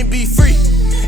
can't be free.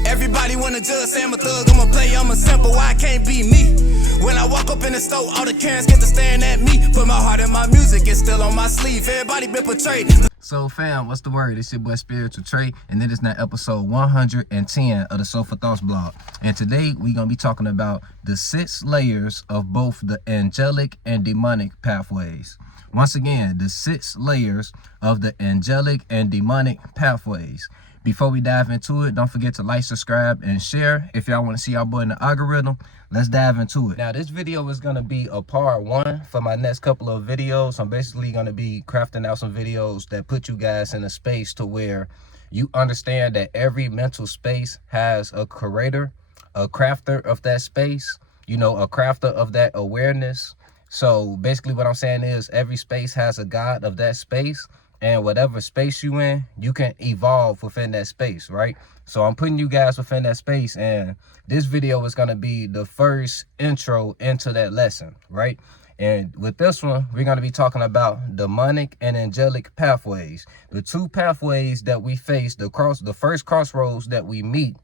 Everybody wanna judge, say I'm a thug, I'm a player, I'm a simple, why I can't be me? When I walk up in the store, all the Karens get to staring at me. Put my heart in my music, it's still on my sleeve. Everybody been portrayed. So fam, what's the word? It's your boy Spiritual Trey, and it is now episode 110 of the Soulful Thoughts blog. And today we gonna be talking about the 6 layers of both the angelic and demonic pathways. Once again, the 6 layers of the angelic and demonic pathways. Before we dive into it, don't forget to like, subscribe, and share. If y'all want to see our boy in the algorithm, let's dive into it. Now, this video is going to be a part 1 for my next couple of videos. I'm basically going to be crafting out some videos that put you guys in a space to where you understand that every mental space has a curator, a crafter of that space, you know, a crafter of that awareness. So basically what I'm saying is every space has a god of that space. And whatever space you in, you can evolve within that space, right? So I'm putting you guys within that space, and this video is going to be the first intro into that lesson, right? And with this one, we're going to be talking about demonic and angelic pathways. The 2 pathways that we face, the first crossroads that we meet,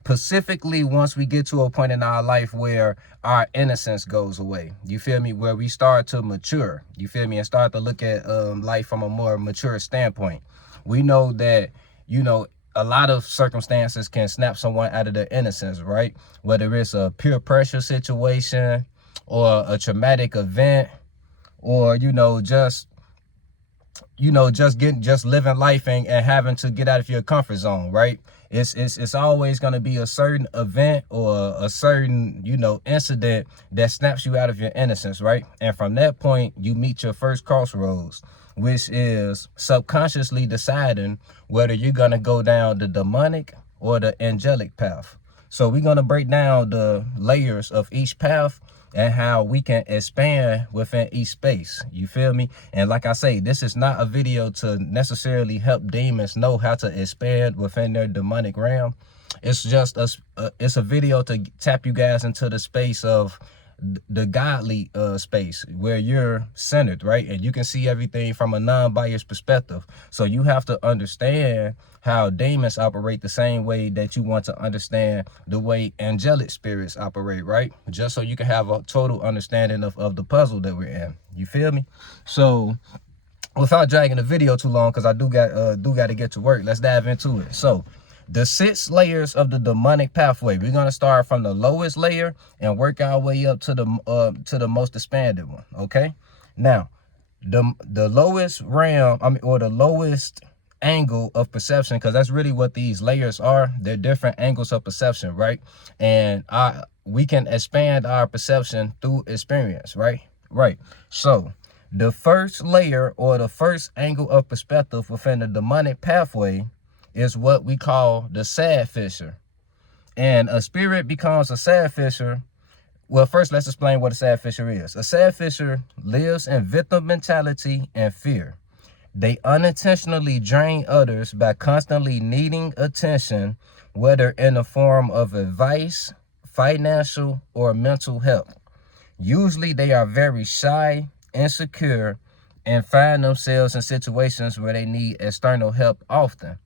specifically once we get to a point in our life where our innocence goes away, you feel me, where we start to mature, you feel me, and start to look at life from a more mature standpoint. We know that, you know, a lot of circumstances can snap someone out of their innocence, right? Whether it's a peer pressure situation or a traumatic event, or just living life and having to get out of your comfort zone, right? It's always going to be a certain event or a certain, incident that snaps you out of your innocence, right? And from that point, you meet your first crossroads, which is subconsciously deciding whether you're going to go down the demonic or the angelic path. So we're going to break down the layers of each path and how we can expand within each space, you feel me? And like I say, this is not a video to necessarily help demons know how to expand within their demonic realm. It's just it's a video to tap you guys into the space of the godly space where you're centered, right? And you can see everything from a non-biased perspective. So you have to understand how demons operate the same way that you want to understand the way angelic spirits operate, right? Just so you can have a total understanding of the puzzle that we're in. You feel me? So without dragging the video too long, because I do got to get to work, let's dive into it. So the 6 layers of the demonic pathway. We're going to start from the lowest layer and work our way up to the most expanded one, okay? Now, the lowest realm, or the lowest angle of perception, because that's really what these layers are. They're different angles of perception, right? And we can expand our perception through experience, right? Right. So the first layer, or the first angle of perspective within the demonic pathway, is what we call the sad fisher. And a spirit becomes a sad fisher. Well, first let's explain what a sad fisher is. A sad fisher lives in victim mentality and fear. They unintentionally drain others by constantly needing attention, whether in the form of advice, financial, or mental help. Usually they are very shy, insecure, and find themselves in situations where they need external help often.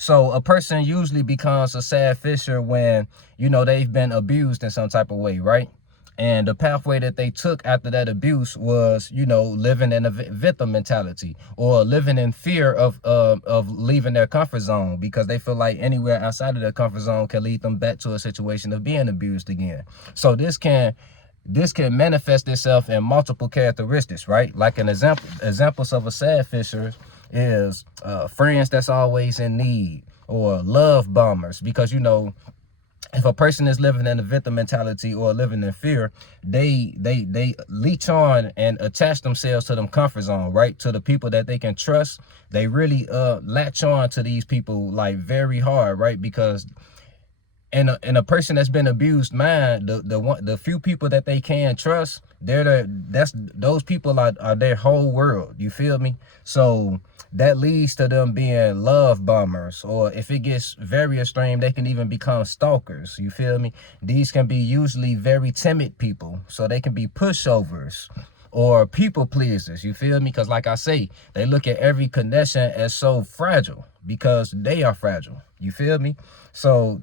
So a person usually becomes a sad fisher when, they've been abused in some type of way, right? And the pathway that they took after that abuse was, living in a victim mentality, or living in fear of leaving their comfort zone, because they feel like anywhere outside of their comfort zone can lead them back to a situation of being abused again. So this can manifest itself in multiple characteristics, right? Like examples of a sad fisher is friends that's always in need, or love bombers, because if a person is living in a victim mentality or living in fear, they leech on and attach themselves to them comfort zone, right? To the people that they can trust. They really latch on to these people like very hard, right? Because in a person that's been abused mind, the few people that they can trust, those people are their whole world. You feel me? So that leads to them being love bombers, or if it gets very extreme, they can even become stalkers. You feel me? These can be usually very timid people, so they can be pushovers, or people pleasers, you feel me? Because like I say, they look at every connection as so fragile because they are fragile, you feel me? So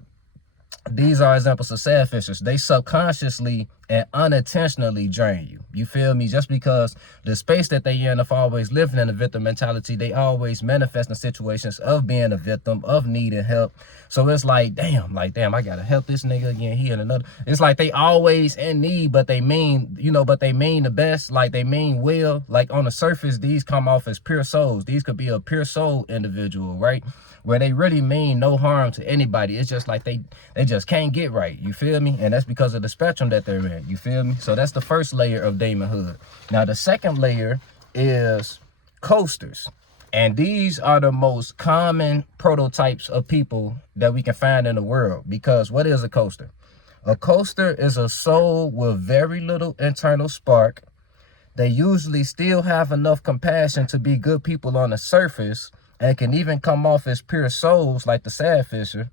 these are examples of sad fishers. They subconsciously and unintentionally drain you. You feel me? Just because the space that they in of always living in a victim mentality, they always manifest in situations of being a victim, of needing help. So it's like, damn, I gotta help this nigga again. He in another. It's like they always in need, but they mean, but they mean the best. Like they mean well. Like on the surface, these come off as pure souls. These could be a pure soul individual, right? Where they really mean no harm to anybody. It's just like they just can't get right, you feel me? And that's because of the spectrum that they're in, you feel me? So that's the first layer of daemonhood. Now the second layer is coasters. And these are the most common prototypes of people that we can find in the world. Because what is a coaster? A coaster is a soul with very little internal spark. They usually still have enough compassion to be good people on the surface, and can even come off as pure souls like the sad fisher,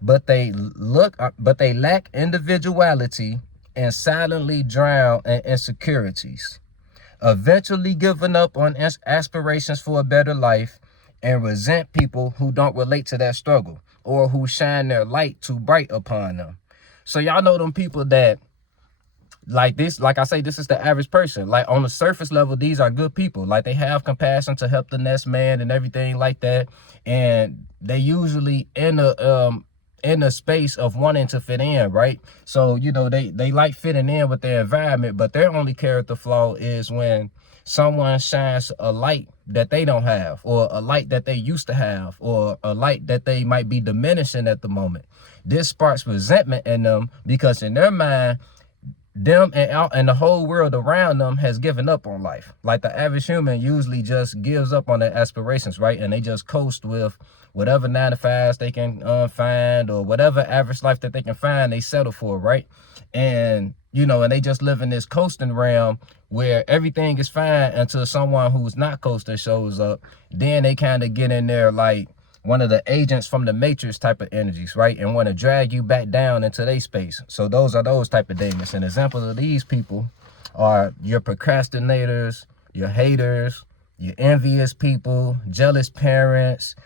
but they lack individuality and silently drown in insecurities, eventually giving up on aspirations for a better life and resent people who don't relate to that struggle or who shine their light too bright upon them. So y'all know them people that like this, like I say, this is the average person. Like on the surface level, these are good people. Like they have compassion to help the next man and everything like that. And they usually in a space of wanting to fit in, right? So, they like fitting in with their environment, but their only character flaw is when someone shines a light that they don't have, or a light that they used to have, or a light that they might be diminishing at the moment. This sparks resentment in them because in their mind, them and the whole world around them has given up on life. Like the average human usually just gives up on their aspirations, right? And they just coast with whatever 9 to 5s they can find, or whatever average life that they can find, they settle for, right? And and they just live in this coasting realm where everything is fine until someone who's not coasting shows up. Then they kind of get in there like one of the agents from the Matrix type of energies, right? And want to drag you back down into their space. So those are those type of demons. And examples of these people are your procrastinators, your haters, your envious people, jealous parents,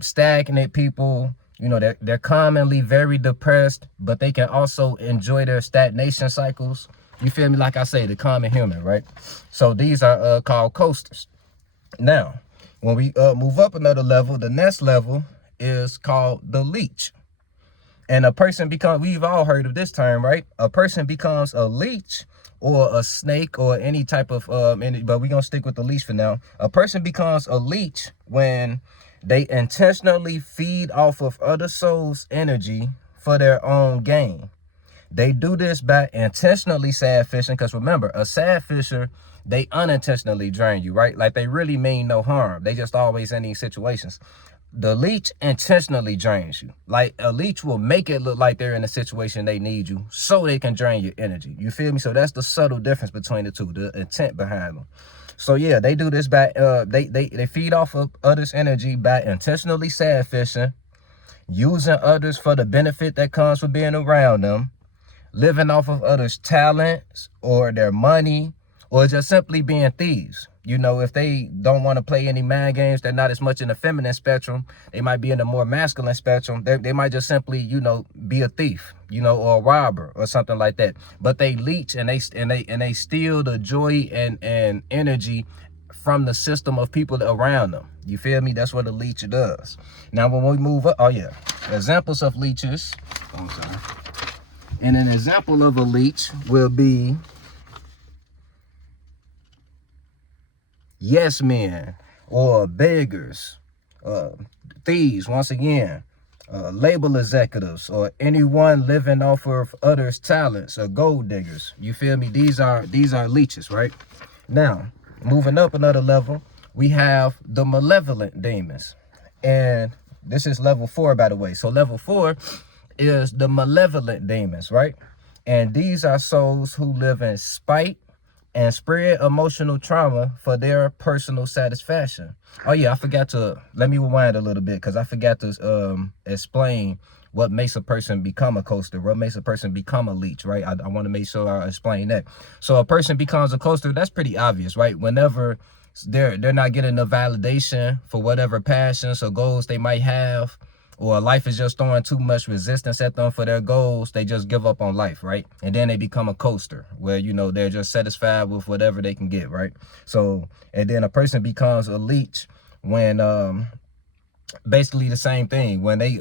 stagnant people. They're commonly very depressed, but they can also enjoy their stagnation cycles. You feel me? Like I say, the common human, right? So these are called coasters. Now, when we move up another level, the next level is called the leech. And a person we've all heard of this term, right? A person becomes a leech or a snake or any type of, but we're going to stick with the leech for now. A person becomes a leech when they intentionally feed off of other souls' energy for their own gain. They do this by intentionally sad fishing, because remember, a sad fisher, they unintentionally drain you, right? Like they really mean no harm. They just always in these situations. The leech intentionally drains you. Like a leech will make it look like they're in a situation they need you so they can drain your energy. You feel me? So that's the subtle difference between the two, the intent behind them. So yeah, they do this by they feed off of others' energy by intentionally sad fishing, using others for the benefit that comes with being around them, living off of others' talents or their money, or just simply being thieves. If they don't want to play any mind games, they're not as much in the feminine spectrum. They might be in the more masculine spectrum. They might just simply, be a thief, or a robber or something like that. But they leech and they steal the joy and energy from the system of people around them. You feel me? That's what a leech does. Now, when we move up, examples of leeches. I'm sorry. And an example of a leech will be yes men, or beggars, thieves, once again, label executives, or anyone living off of others' talents, or gold diggers. You feel me? These are leeches, right? Now, moving up another level, we have the malevolent demons. And this is level 4, by the way. So level 4 is the malevolent demons, right? And these are souls who live in spite and spread emotional trauma for their personal satisfaction. Oh yeah, I forgot to, let me rewind a little bit, because I forgot to explain what makes a person become a coaster, what makes a person become a leech, right? I want to make sure I explain that. So a person becomes a coaster, that's pretty obvious, right? Whenever they're not getting the validation for whatever passions or goals they might have, or life is just throwing too much resistance at them for their goals, they just give up on life, right? And then they become a coaster where, you know, they're just satisfied with whatever they can get, right? So, and then a person becomes a leech when basically the same thing, when they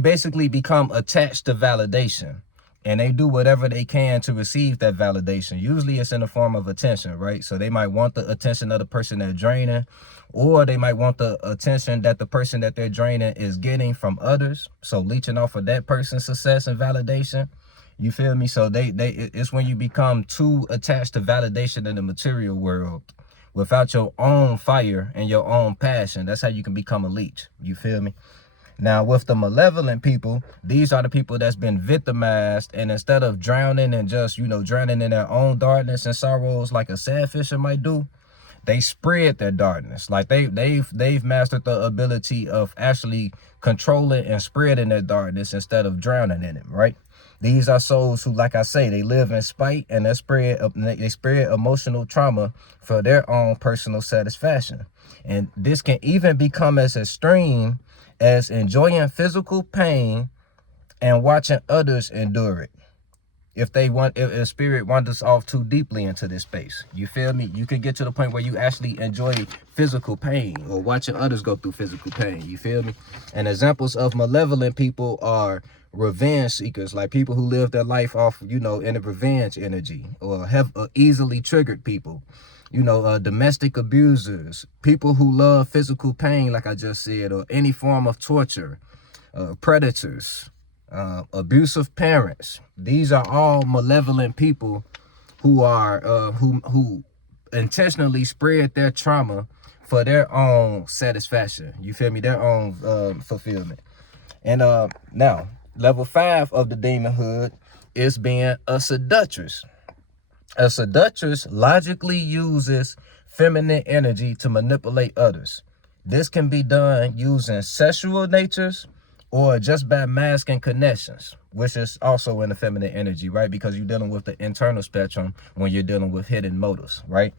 basically become attached to validation, and they do whatever they can to receive that validation. Usually it's in the form of attention, right? So they might want the attention of the person they're draining, or they might want the attention that the person that they're draining is getting from others. So leeching off of that person's success and validation. You feel me? So it's when you become too attached to validation in the material world without your own fire and your own passion. That's how you can become a leech. You feel me? Now, with the malevolent people, these are the people that's been victimized, and instead of drowning and just, you know, drowning in their own darkness and sorrows like a sad fisher might do, they spread their darkness. Like they've mastered the ability of actually controlling and spreading their darkness instead of drowning in it, right? These are souls who, like I say, they live in spite, and they spread emotional trauma for their own personal satisfaction. And this can even become as extreme as enjoying physical pain and watching others endure it. If spirit wanders off too deeply into this space, you feel me? You could get to the point where you actually enjoy physical pain or watching others go through physical pain. You feel me? And examples of malevolent people are revenge seekers, like people who live their life off, you know, in a revenge energy, or have easily triggered people. You know, domestic abusers, people who love physical pain, like I just said, or any form of torture, predators, abusive parents. These are all malevolent people who are who intentionally spread their trauma for their own satisfaction. You feel me? Their own fulfillment. And now, level 5 of the demonhood is being a seductress. A seductress logically uses feminine energy to manipulate others. This can be done using sexual natures or just by masking connections, which is also in the feminine energy, right? Because you're dealing with the internal spectrum when you're dealing with hidden motives, right?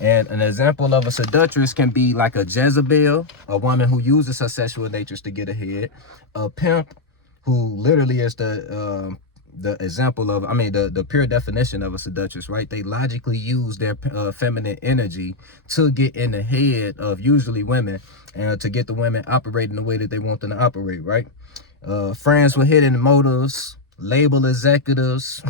And an example of a seductress can be like a Jezebel, a woman who uses her sexual natures to get ahead, a pimp who literally is the example of, the pure definition of a seductress, right? They logically use their feminine energy to get in the head of usually women, and to get the women operating the way that they want them to operate, right? Friends with hidden motives, label executives,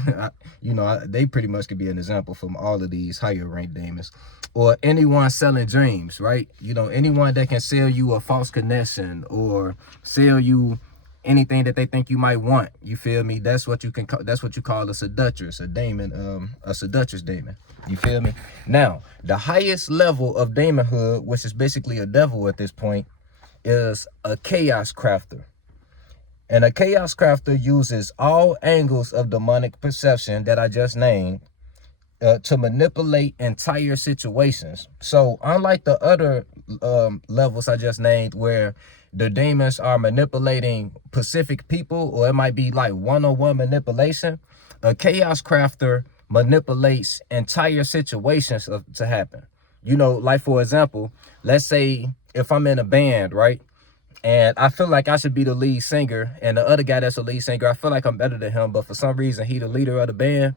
they pretty much could be an example from all of these higher ranked demons. Or anyone selling dreams, right? You know, anyone that can sell you a false connection or sell you anything that they think you might want. You feel me? That's what you call a seductress, a demon, a seductress demon. You feel me? Now, the highest level of demonhood, which is basically a devil at this point, is a chaos crafter. And a chaos crafter uses all angles of demonic perception that I just named to manipulate entire situations. So unlike the other levels I just named, where the demons are manipulating specific people, or it might be like one-on-one manipulation, a chaos crafter manipulates entire situations to happen. You know, like for example, let's say if I'm in a band, right? And I feel like I should be the lead singer, and the other guy that's the lead singer, I feel like I'm better than him, but for some reason he the leader of the band.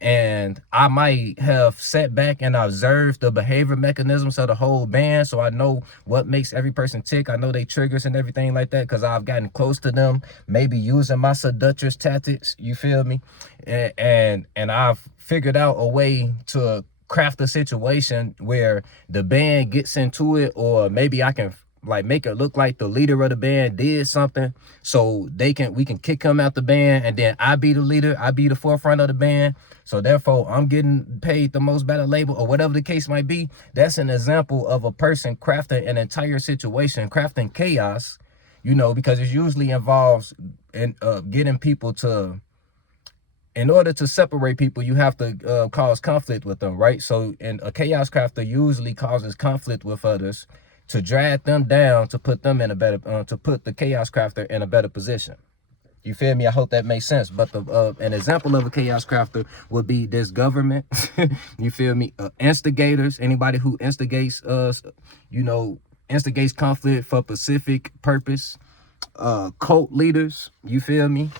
And I might have sat back and observed the behavior mechanisms of the whole band, so I know what makes every person tick. I know they triggers and everything like that, because I've gotten close to them, maybe using my seductress tactics. You feel me? And I've figured out a way to craft a situation where the band gets into it, or maybe I can like make it look like the leader of the band did something, so we can kick him out the band, and then I be the leader, I be the forefront of the band, so therefore I'm getting paid the most by the label, or whatever the case might be. That's an example of a person crafting an entire situation, crafting chaos, you know, because it usually involves getting people to, in order to separate people, you have to cause conflict with them, right? So, and a chaos crafter usually causes conflict with others to drag them down, to put them in a better, to put the chaos crafter in a better position. You feel me? I hope that makes sense. But the an example of a chaos crafter would be this government. You feel me? Instigators, anybody who instigates us, you know, instigates conflict for specific purpose. Cult leaders, you feel me?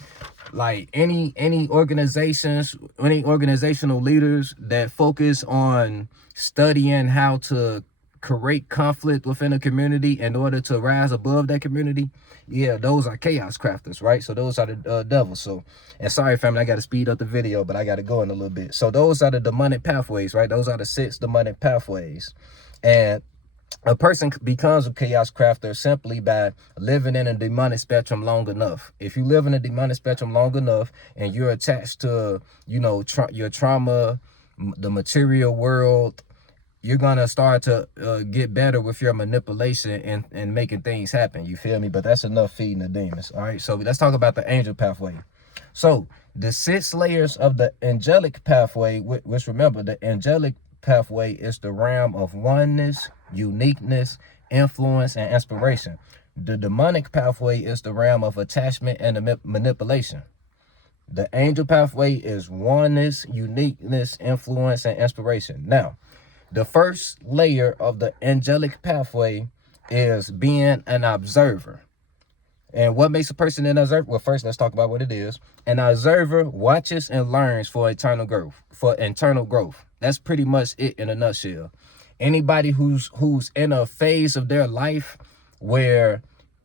Like any organizations, any organizational leaders that focus on studying how to create conflict within a community in order to rise above that community. Yeah, those are chaos crafters, right? So those are the devils. So, and sorry family, I got to speed up the video, but I got to go in a little bit. So those are the demonic pathways, right? Those are the 6 demonic pathways. And a person becomes a chaos crafter simply by living in a demonic spectrum long enough. If you live in a demonic spectrum long enough and you're attached to, you know, your trauma, the material world, you're gonna start to get better with your manipulation and making things happen. You feel me? But that's enough feeding the demons. All right, so let's talk about the angel pathway. So the 6 layers of the angelic pathway, which remember, the angelic pathway is the realm of oneness, uniqueness, influence, and inspiration. The demonic pathway is the realm of attachment and manipulation. The angel pathway is oneness, uniqueness, influence, and inspiration. Now, the first layer of the angelic pathway is being an observer. And what makes a person an observer? Well, first, let's talk about what it is. An observer watches and learns for eternal growth. That's pretty much it in a nutshell. Anybody who's in a phase of their life where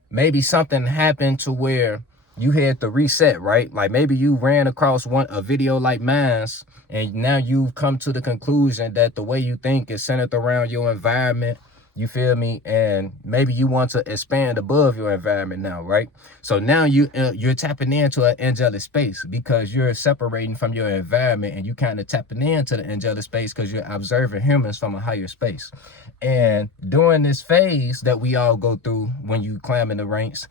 maybe something happened to where you had to reset, right? Like maybe you ran across a video like mine's, and now you've come to the conclusion that the way you think is centered around your environment. You feel me? And maybe you want to expand above your environment now, right? So now you're tapping into an angelic space because you're separating from your environment and you kind of tapping into the angelic space because you're observing humans from a higher space. And during this phase that we all go through when you climb in the ranks,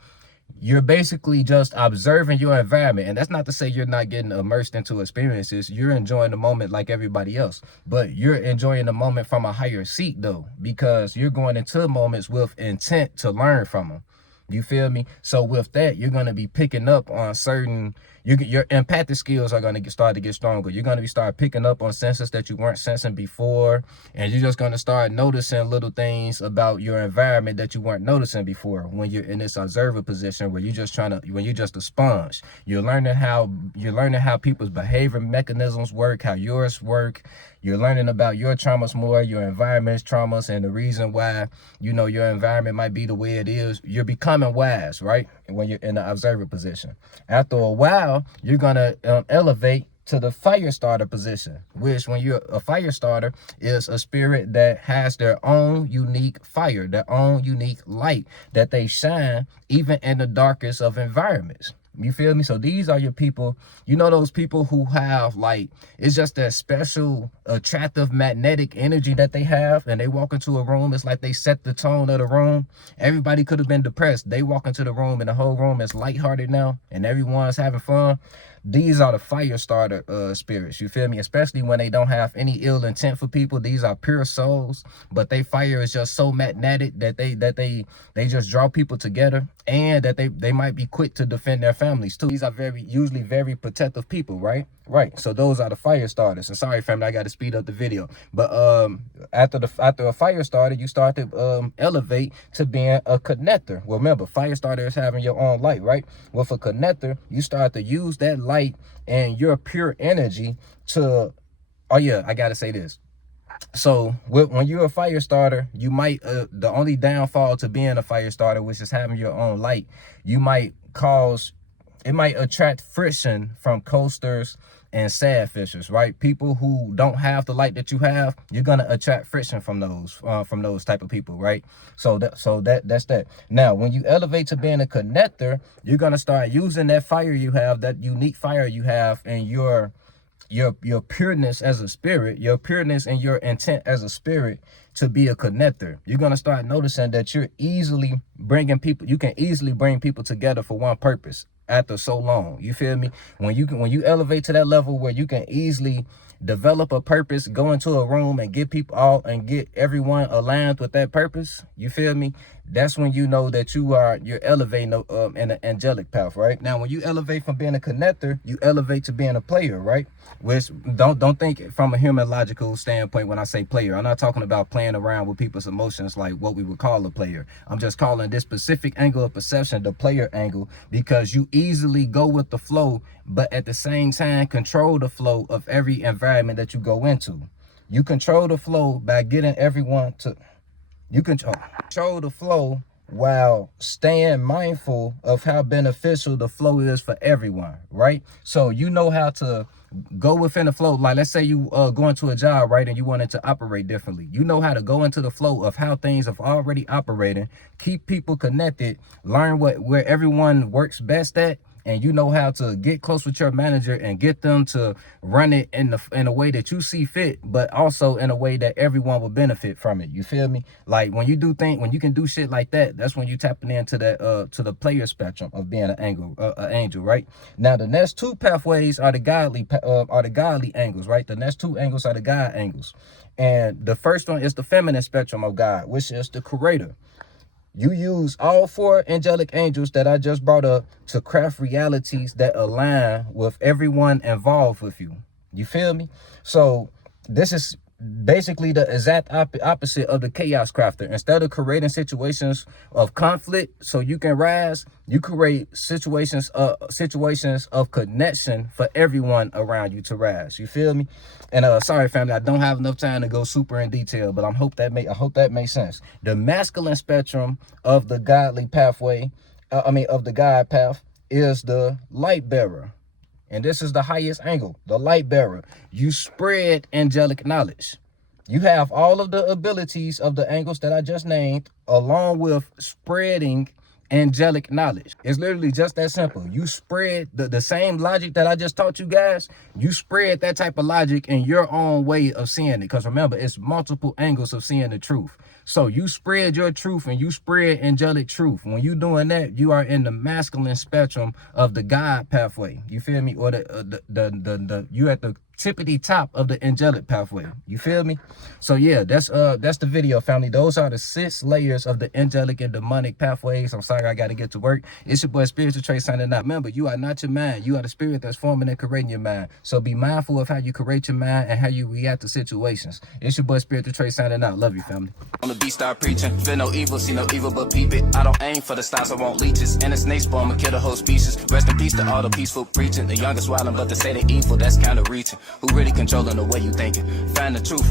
you're basically just observing your environment. And that's not to say you're not getting immersed into experiences. You're enjoying the moment like everybody else, but you're enjoying the moment from a higher seat though, because you're going into moments with intent to learn from them. You feel me? So with that, you're going to be picking up on certain, your empathic skills are going to start to get stronger. You're going to start picking up on senses that you weren't sensing before. And you're just going to start noticing little things about your environment that you weren't noticing before when you're in this observer position where you're just when you're just a sponge. You're learning how people's behavior mechanisms work, how yours work. You're learning about your traumas more, your environment's traumas, and the reason why, you know, your environment might be the way it is. You're becoming wise, right? When you're in the observer position. After a while, you're going to elevate to the fire starter position, which when you're a fire starter is a spirit that has their own unique fire, their own unique light that they shine even in the darkest of environments. You feel me? So these are your people, you know, those people who have like, it's just that special, attractive, magnetic energy that they have. And they walk into a room, it's like they set the tone of the room. Everybody could have been depressed. They walk into the room and the whole room is lighthearted now and everyone's having fun. These are the fire starter spirits, you feel me? Especially when they don't have any ill intent for people. These are pure souls, but they fire is just so magnetic that they just draw people together, and that they might be quick to defend their families too. These are usually very protective people, right? Right. So those are the fire starters. And sorry, family, I got to speed up the video. But after a fire starter, you start to elevate to being a connector. Well, remember, fire starter is having your own light, right? With a connector, you start to use that light and your pure energy to, oh yeah, I got to say this. So when you're a fire starter, you might, the only downfall to being a fire starter, which is having your own light, it might attract friction from coasters and sad fishers, right? People who don't have the light that you have, you're gonna attract friction from those type of people, right? So that's that. Now, when you elevate to being a connector, you're gonna start using that fire you have, that unique fire you have, and your pureness as a spirit, your pureness and your intent as a spirit to be a connector. You're going to start noticing that you can easily bring people together for one purpose after so long. You feel me? When you elevate to that level where you can easily develop a purpose, go into a room and get people all and get everyone aligned with that purpose, you feel me? That's when you know that you're elevating in an angelic path, right? Now, when you elevate from being a connector, you elevate to being a player, right? Which don't think from a human logical standpoint when I say player. I'm not talking about playing around with people's emotions like what we would call a player. I'm just calling this specific angle of perception the player angle, because you easily go with the flow, but at the same time control the flow of every environment that you go into. You control the flow by getting everyone to you control the flow while staying mindful of how beneficial the flow is for everyone, right? So you know how to go within the flow. Like, let's say you go into a job, right, and you want it to operate differently. You know how to go into the flow of how things have already operating, keep people connected, learn where everyone works best at, and you know how to get close with your manager and get them to run it in a way that you see fit, but also in a way that everyone will benefit from it. You feel me? Like when you can do shit like that, that's when you tapping into that to the player spectrum of being an angel, right? Now the next two pathways are the godly angles, right? The next two angles are the God angles, and the first one is the feminine spectrum of God, which is the creator. You use all four angelic angels that I just brought up to craft realities that align with everyone involved with you. You feel me? So this is basically the exact opposite of the chaos crafter. Instead of creating situations of conflict so you can rise, you create situations of connection for everyone around you to rise. You feel me? And sorry family, I don't have enough time to go super in detail, but I hope that makes sense. The masculine spectrum of the godly pathway, of the God path, is the light bearer. And this is the highest angle, the light bearer. You spread angelic knowledge. You have all of the abilities of the angles that I just named, along with spreading angelic knowledge. It's literally just that simple. You spread the same logic that I just taught you guys. You spread that type of logic in your own way of seeing it. Because remember, it's multiple angles of seeing the truth. So you spread your truth and you spread angelic truth. When you're doing that, you are in the masculine spectrum of the God pathway. You feel me? Or you at the tippity top of the angelic pathway. You feel me? So yeah, that's the video, family. Those are the 6 layers of the angelic and demonic pathways. I'm sorry, I gotta get to work. It's your boy Spiritual Trey signing out. Remember, you are not your mind. You are the spirit that's forming and creating your mind. So be mindful of how you create your mind and how you react to situations. It's your boy Spiritual Trey signing out. Love you, family. On the beat, start preaching. Feel no evil, see no evil, but peep it. I don't aim for the stars, I want leeches. And the snake spawn, I'ma kill the whole species. Rest in peace to all the peaceful preaching. The youngest wildin', but they say they evil, that's kind of reaching. Who really controlling the way you thinking? Find the truth.